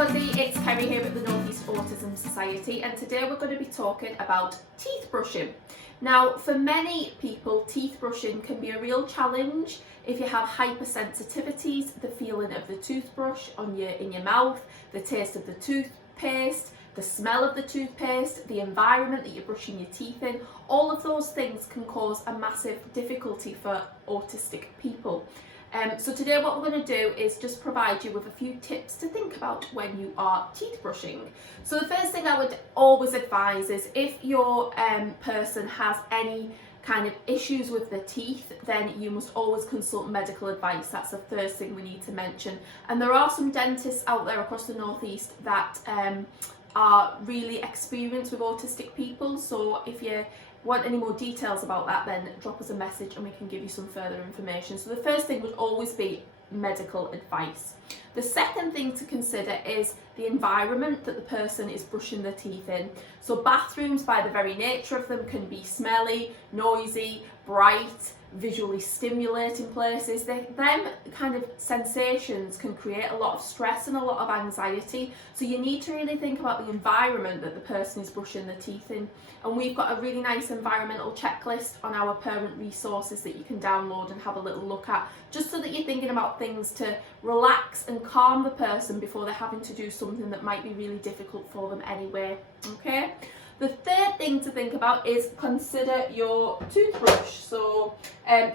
everybody, it's Kerrie here at the North East Autism Society, and today we're going to be talking about teeth brushing. Now, for many people, teeth brushing can be a real challenge if you have hypersensitivities, the feeling of the toothbrush in your mouth, the taste of the toothpaste, the smell of the toothpaste, the environment that you're brushing your teeth in. All of those things can cause a massive difficulty for autistic people. So today what we're going to do is just provide you with a few tips to think about when you are teeth brushing. So the first thing I would always advise is if your person has any kind of issues with the teeth, then you must always consult medical advice. That's the first thing we need to mention. And there are some dentists out there across the Northeast that are really experienced with autistic people. So if you want any more details about that, then drop us a message and we can give you some further information. So the first thing would always be medical advice. The second thing to consider is the environment that the person is brushing their teeth in. So bathrooms, by the very nature of them, can be smelly, noisy, bright, visually stimulating places. Them kind of sensations can create a lot of stress and a lot of anxiety. So you need to really think about the environment that the person is brushing their teeth in. And we've got a really nice environmental checklist on our parent resources that you can download and have a little look at, just so that you're thinking about things to relax and calm the person before they're having to do something that might be really difficult for them anyway. Okay. The third thing to think about is consider your toothbrush. So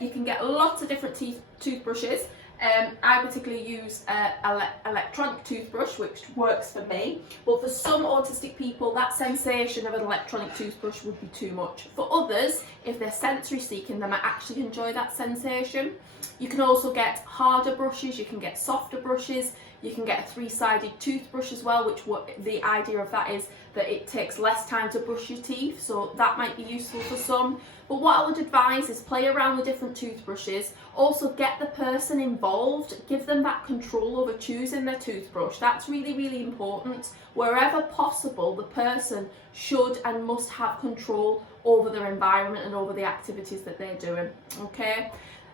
you can get lots of different toothbrushes. I particularly use an electronic toothbrush, which works for me. But for some autistic people, that sensation of an electronic toothbrush would be too much. For others, if they're sensory seeking, they might actually enjoy that sensation. You can also get harder brushes, you can get softer brushes, you can get a three-sided toothbrush as well, which the idea of that is that it takes less time to brush your teeth, so that might be useful for some. But what I would advise is play around with different toothbrushes. Also get the person involved, give them that control over choosing their toothbrush. That's really, really important. Wherever possible, the person should and must have control over their environment and over the activities that they're doing. Okay.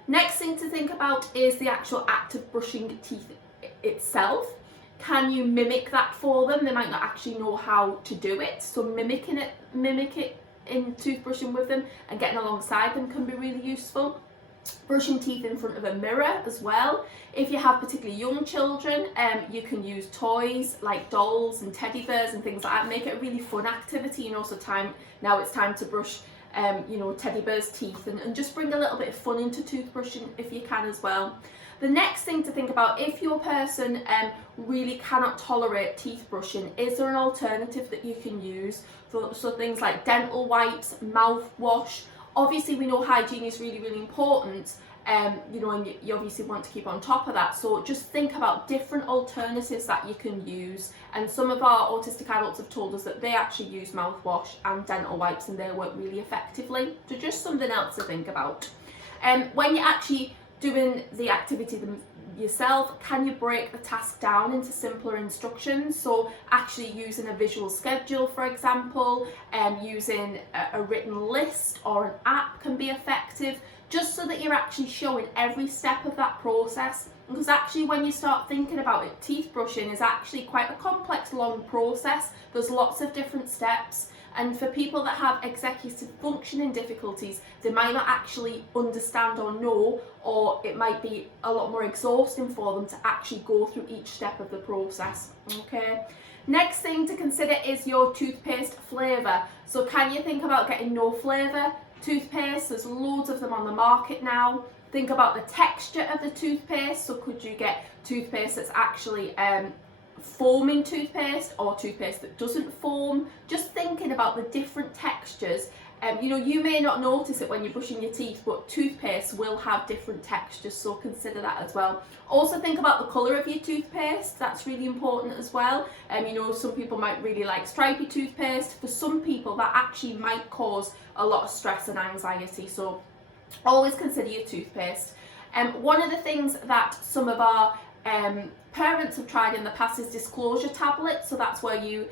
Next thing to think about is the actual act of brushing teeth itself. Can you mimic that for them? They might not actually know how to do it, so mimic it in toothbrushing with them and getting alongside them can be really useful. Brushing teeth in front of a mirror as well. If you have particularly young children, you can use toys like dolls and teddy bears and things like that. Make it a really fun activity. You know, so now it's time to brush teddy bear's teeth, and just bring a little bit of fun into toothbrushing if you can as well. The next thing to think about, if your person really cannot tolerate teeth brushing, is there an alternative that you can use? So things like dental wipes, mouthwash. Obviously we know hygiene is really, really important, and you obviously want to keep on top of that. So just think about different alternatives that you can use. And some of our autistic adults have told us that they actually use mouthwash and dental wipes and they work really effectively. So just something else to think about. When you're actually doing the activity yourself, can you break the task down into simpler instructions? So actually using a visual schedule, for example, using a written list or an app can be effective, just so that you're actually showing every step of that process. Because actually when you start thinking about it, teeth brushing is actually quite a complex, long process. There's lots of different steps. And for people that have executive functioning difficulties, they might not actually understand or know, or it might be a lot more exhausting for them to actually go through each step of the process. Okay. Next thing to consider is your toothpaste flavour. So can you think about getting no flavour toothpaste? There's loads of them on the market now. Think about the texture of the toothpaste. So could you get toothpaste that's actually foaming toothpaste, or toothpaste that doesn't foam? Just thinking about the different textures. You may not notice it when you're brushing your teeth, but toothpaste will have different textures, so consider that as well. Also think about the colour of your toothpaste. That's really important as well. Some people might really like stripy toothpaste. For some people that actually might cause a lot of stress and anxiety, so always consider your toothpaste. One of the things that some of our parents have tried in the past is disclosure tablets. So that's where you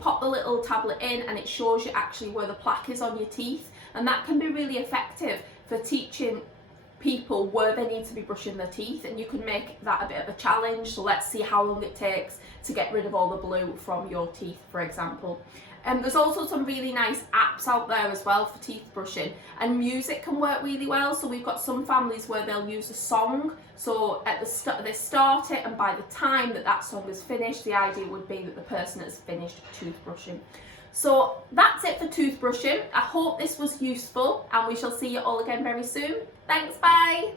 pop the little tablet in and it shows you actually where the plaque is on your teeth, and that can be really effective for teaching people where they need to be brushing their teeth, and you can make that a bit of a challenge. So let's see how long it takes to get rid of all the blue from your teeth, for example. There's also some really nice apps out there as well for teeth brushing, and music can work really well. So we've got some families where they'll use a song, so at the start they start it, and by the time that song is finished, the idea would be that the person has finished toothbrushing. So that's it for toothbrushing. I hope this was useful, and we shall see you all again very soon. Thanks, bye!